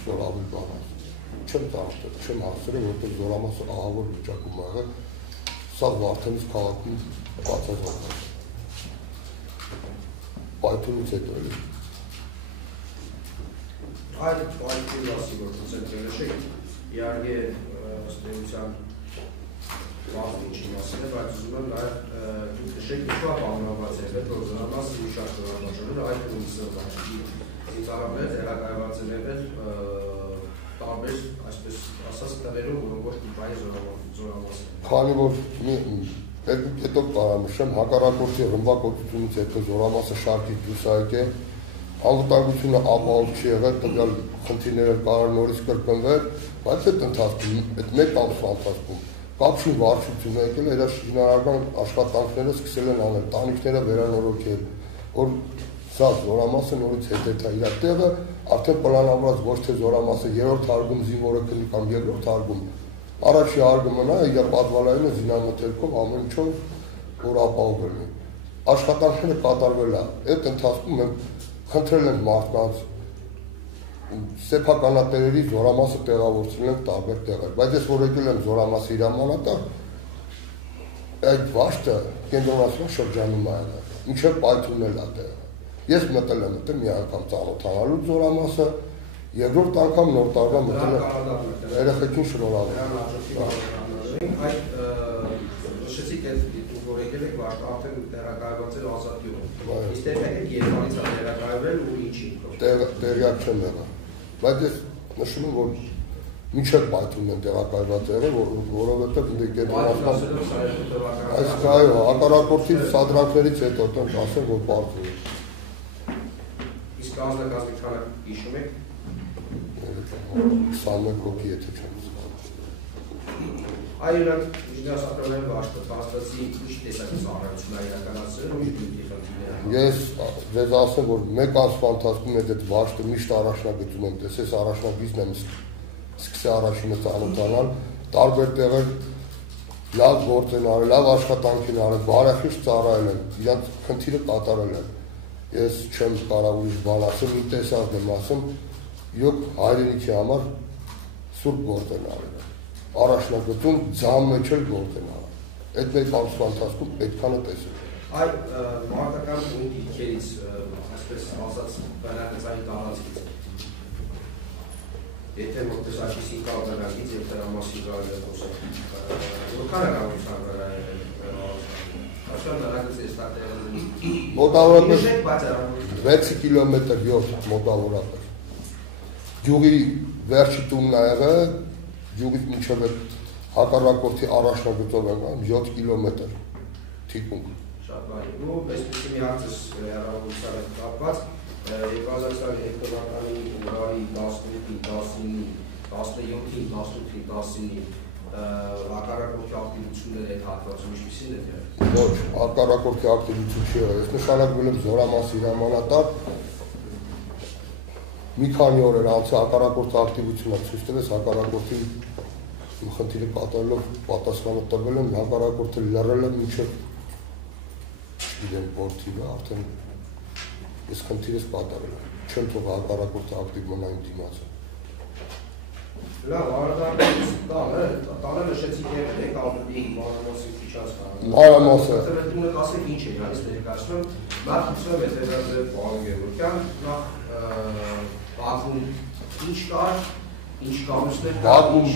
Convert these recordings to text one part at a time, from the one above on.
ինչ-որ ավելի բան չեմ ծաղրել, չեմ հասցրել, որտեղ զորամասը ահավոր վիճակում ա եղել, սա Վարդենից քաղաքում բացազորվել է։ Պայթունից հետո էլի։ Այդ պայթունի մասի, որ կոնցենտրել եք, իհարկե ըստ էության վաղ ինչի մասին է, բայց ուզում եմ նաև քշեք ինչու ապահովված է, որ զորամասը մի շարք զորամասներ, այդ կոնցենտրացի ծառայել տեղակայված են եղել տարբեր, այսպես ասած, տեղերում, որոնք ոչ տիպային զորամաս են։ Քանի որ երկու կետով կարանշեմ, հակառակորդի ռմբակոծությունից հետո զորամասը շարքից դուրս է եկել, անվտանգությունը ապահով չի եղել, տվյալ խնդիրները կարող նորից կրկնվել, բայց այդ ընթացքում, այդ մեկ ամսվա ընթացքում կապշին վարչությունը եկել, երաշինարարական աշխատանքները սկսել են անել, տանիքները վերանորոգել, որ սա զորամասը նորից հետ է իր տեղը, արդեն պլանավորված ոչ թե զորամասը երրորդ հարգում զինվորը քնի կամ երկրորդ հարգում, առաջի հարգումը նա իր պատվալայինը զինամթերքով ամեն ինչով որ ապահովել է։ Աշխատանքները կատարվել է, այդ ընթացքում մենք խնդրել ենք մարդկանց սեփականատերերի զորամասը տեղավորել ենք տարբեր տեղեր, բայց ես որ եկել եմ զորամասի հրամանատար, այդ վաշտը կենտրոնացման շրջանում է եղել, ինչև պայթունել է տեղը։ Ես մտել եմ այդտեղ մի անգամ ծանոթանալու զորամասը, երկրորդ անգամ նոր տարվա մտել եմ երեխեքին շնորհալու։ Այդ նշեցիք այդ որ եկել եք վաշտը արդեն տեղակայված էր Ազատյուղում։ Իսկ եկեք Երևանից տեղակայվել ու ինչի։ Տեղյակ չեմ եղել։ Բայց ես նշում եմ, որ մինչև պայթունն են տեղակայված եղել, որովհետև կենտրոնացման այս կայո հակառակորդի սադրանքներից հետո տենց ասեմ, որ պարտվում է։ Իսկ անձնակազմի քանակ հիշում եք։ 21 հոգի եթե չեմ զգում։ Այ իրանք ինժեներ Սակրամյան վաշտը փաստացի ինչ տեսակի ծառայություն է իրականացրել ու ինչ դեպքի խնդիրներ։ Ես ձեզ ասեմ, որ մեկ ամսվա ընթացքում այդ վաշտը միշտ առաջնագծում եմ տեսել, առաջնագիծն եմ սկսել առաջինը ծանոթանալ, տարբեր տեղեր լավ գործ են արել, լավ աշխատանք են արել, բարեխիղճ ծառայել են, իրանց խնդիրը կատարել են։ Ես չեմ կարող ուրիշ բան ասեմ, իմ տեսածն եմ ասում, յոկ հայրենիքի համար սուրբ գործ են արել։ Առաջնագծում ձամ մեջ էլ գործ են արել։ Այդ մեկ ամսվա ընթացքում այդքանը տեսել։ Այդ մարտական դիրքերից, այսպես ասած, բնակեցային տարածքից, եթե որպես աշիսի կալ բնակից և դրամասի գալ է խոսել, որքան ակավության վրա է Աշան բնակից է ստատեղել մոտավորապես 6 կիլոմետր 7 մոտավորապես։ Գյուղի վերջի տունն է եղել, գյուղից մինչև հակառակորդի առաջնագծով են 7 կիլոմետր թիկունք։ Շատ բարի, ու այսպիսի մի հարցս հեռավորության հետ կապված 2022 թվականի հունվարի 18-ի, 19-ի, 17-ի, 18-ի, 19-ի հակառակորդի ակտիվությունները այդ հատվածում ինչպիսին է դեռ։ Ոչ, հակառակորդի ակտիվություն չի եղել։ Ես նշանակվել եմ զորամասի հրամանատար։ Մի քանի օր էր անց հակառակորդի ակտիվությունը ցույց տվեց, հակառակորդի խնդիրը կատարելով պատասխանը տվել եմ, հակառակորդը լռել է մինչև իրեն որթիվը արդեն ես խնդիրս կատարել եմ, չեմ թող հակառակորդը ակտիվ մնա իմ դիմացը։ Լավ, արդարից տանը նշեցիք եղել եք ալպի մանրամասի քիչած կանը։ Մանրամասը։ Դուք ասեք ինչ է գալիս ներկայացնում, նախ խնդրում եմ հետևել պարոն Գևորգյան, նախ Բաքվում ինչ կար, ինչ կամուսներ կար, ինչ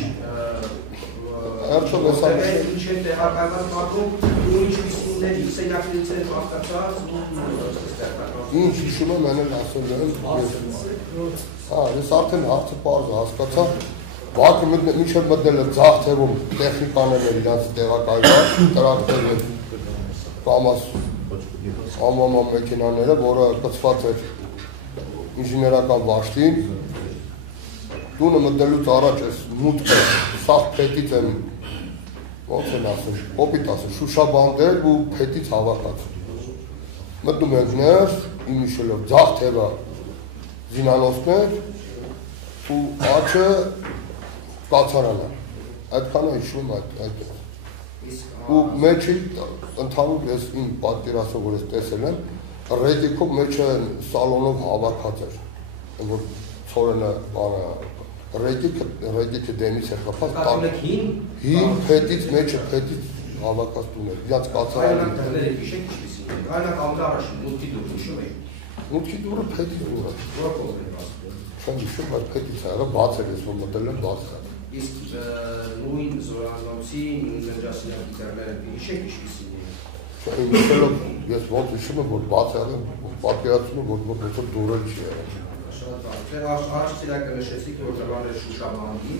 է տեղակայված Բաքվում, ու ինչպիսիներ սենյակներից են բաղկացած, ինչ հիշում եմ են ասել եմ, ես արդեն հարցը պարզ հասկացա, Բաքը մինչև մտնել է ձախ թևում տեխնիկաներ էր իրանց տեղակայված, տրակտոր էր կամաս ամաման մեքենաները, որը կցված էր ինժիներական վաշտին, տունը մտնելուց առաջ ես մուտքը սաղ փետից եմ, ոնց են ասել, կոպիտ ասել, շուշաբանդել ու փետից հավաքած։ Մտնում ենք ներս, իմ իշելով ձախ թևը զինանոցներ ու աչը կացարանը, այդքանը հիշում այդ ու մեջի ընդհանուր ես իմ պատկերացով, որ ես տեսել եմ, ռեդիկով մեջը սալոնով հավաքած էր, որ ցորենը ռեգիկը դեմից է խփած հին փետից մեջը փետից հավաքած տուներ իրանց կացարանը այլակ ամդարաշ մուտքի դուր հիշում եք մուտքի դուրը փետի դուրը որ կողմեր ասում չեմ հիշում բայց փետից է եղել բաց էր ես որ մտել եմ բաց է իսկ նույն զորանոցի նույն լրջասենյակի դերները հիշեք ինչպիսին ես ոնց հիշում եմ որ բաց է եղել պատկերացնում եմ որ դուրը չի եղել Ձեր առաջին նշեցիք, որ նման է Շուշաբանդի,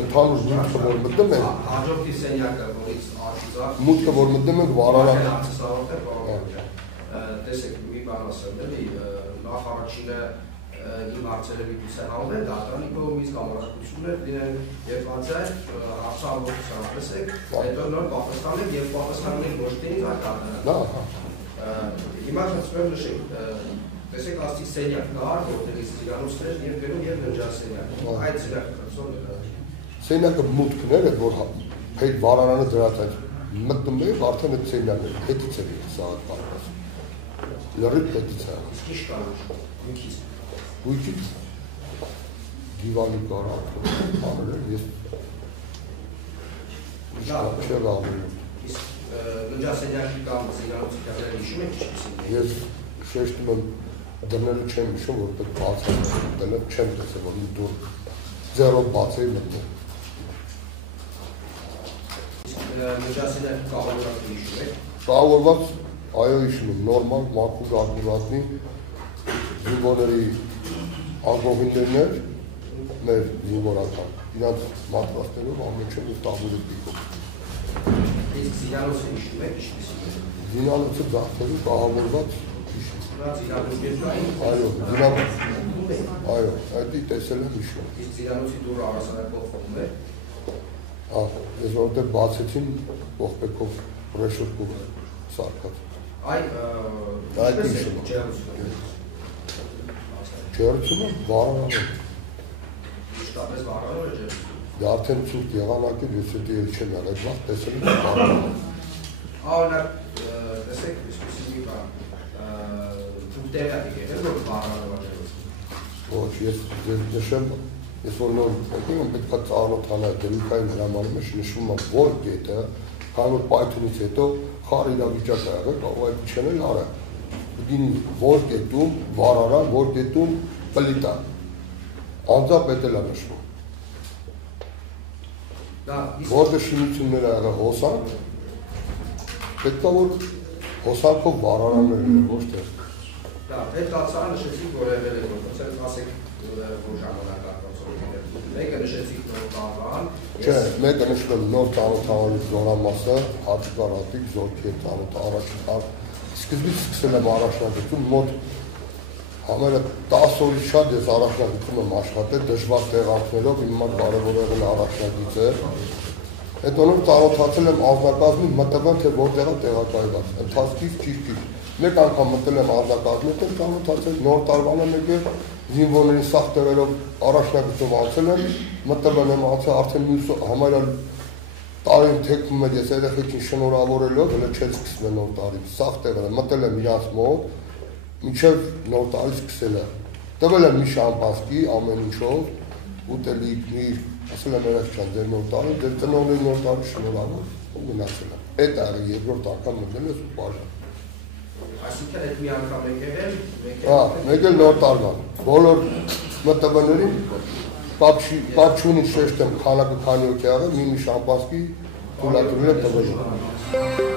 ընդհանուր մուտքը որ մտնում են հաջորդի սենյակը, որից աշիզակ մուտքը որ մտնում ենք վարարան տեսեք մի բան ասեմ, էլի նախ առաջինը իմ հարցերը միտուս է հանվել, դատարանի կողմից կամ օրակություններ լինեն եւ բացայ հարցը ամբողջ սրանքսեք, հետո նոր պատասխանեք եւ պատասխանեք ոչ թե ինձ հիմա ցույց նշեք Տեսեք աստի սենյակ կար, որտեղից ծիրանոցներ եւ գնում եւ լրջասենյակ։ Այդ սենյակը մուտքներ է, որ հետ վարարանը դրած այդ մտնում է, արդեն այդ սենյակը հետից է սաղ կապված։ Լրիվ հետից է։ Իսկ ի՞նչ կար գույքից։ Գույքից դիվանի կար անել ես չէ լավը։ Իսկ լրջասենյակի կամ ծիրանոցի դերերը հիշում եք ինչպիսին։ Ես շեշտում եմ դռները չեմ հիշում, որ պետք բաց է մտել եմ, չեմ տեսել, որ մի դուր ձեռով բաց էի մտնել։ Լրջասենյակի կաղավորակը հիշում եք։ Կաղավորված, այո հիշում եմ, նորմալ, մաքուր ակուրատնի զինվորների ագողիններն էր, մեր զինվորական, իրանց մատրաստերով ամենչեմ ու տաբուրետիկով։ Իսկ զինանոցը հիշում եք ինչպիսին է։ Զինանոցը ձախտերում կաղավորված Այո, այդի տեսել եմ հիշում։ Իսկ զինանոցի դուրը առասարակողվում է։ Ես որտեղ բացեցին ողբեքով ռեշոտկով սարքած։ Այդ հիշում եմ։ Ջերությունը վարարան է։ Մշտապես վարարան է ջերությունը։ Դա արդեն ցուրտ եղանակ է, ես էլ չեմ եղել, բայց տեսել եմ վարարան։ Օրինակ, տեսեք, ինչպեսի մի բան տեղյակ եք եղել, որ վարարանը վարժելուց։ Ոչ, ես նշեմ, ես որ նոր եկեմ, պետք է ծանոթանալ դրույքային հրամանում եմ նշվում եմ, որ գետը, քանի որ պայթունից հետո խառ իրավիճակ է եղել, կարող այդ չեն էլ արա։ Գինի որ գետում վարարան, որ գետում պլիտա։ Անձապետ էլ է նշվում։ Որտեղ շինություններ ա եղել հոսանք, պետք է որ հոսանքով վարարաններ են ոչ թե։ Այդ կացարը նշեցիք, որ եղել է որպես ասեք որ ժամանակ մեկը նշեցիք նոր տարվան։ Չէ, մեկը նշում եմ նոր ծանոթանալու զորամասը, հատիկարատիկ զորքի հետ ծանոթ առաջին սկզբից սկսել եմ առաջնագծում մոտ համարը 10 օրից շատ ես առաջնագծում եմ աշխատել դժվար տեղանքներով, իմ մոտ կարևոր եղել առաջնագիծը։ Հետո նոր ծանոթացել եմ անձնակազմի մտավան թե որտեղ է տեղակայված, ընթացքից ճիշտ։ Մեկ անգամ մտել եմ անձնակազմի, հետո ծանոթացել նոր տարվանը մեկը զինվորների սաղ տեղերով առաջնագծով անցել եմ, մտել եմ անցել արդեն մյուս համարը տարին թեքվում էր ես երեխեքին շնորհավորելով, հələ չեն սկսել նոր տարի, սաղ տեղերը մտել եմ իրանց մոտ, մինչև նոր տարի սկսել է։ Տվել եմ մի շամպանսկի ամեն ինչով, ուտելիք, միր, ասել եմ երեխ ջան, ձեր նոր տարի, ձեր ծնողների նոր տարի շնորհավոր ու մնացել եմ։ Այդ այլ երկրորդ անգամ մտնել ես ու բաժան։ Այսինքն այդ մի անգամ եք եղել, մեկ էլ նոր տարվան։ Բոլոր մտվներին կապ չունի շեշտեմ քանակը քանի օք եղել, մի շամպանսկի թույլատրել եմ տվել։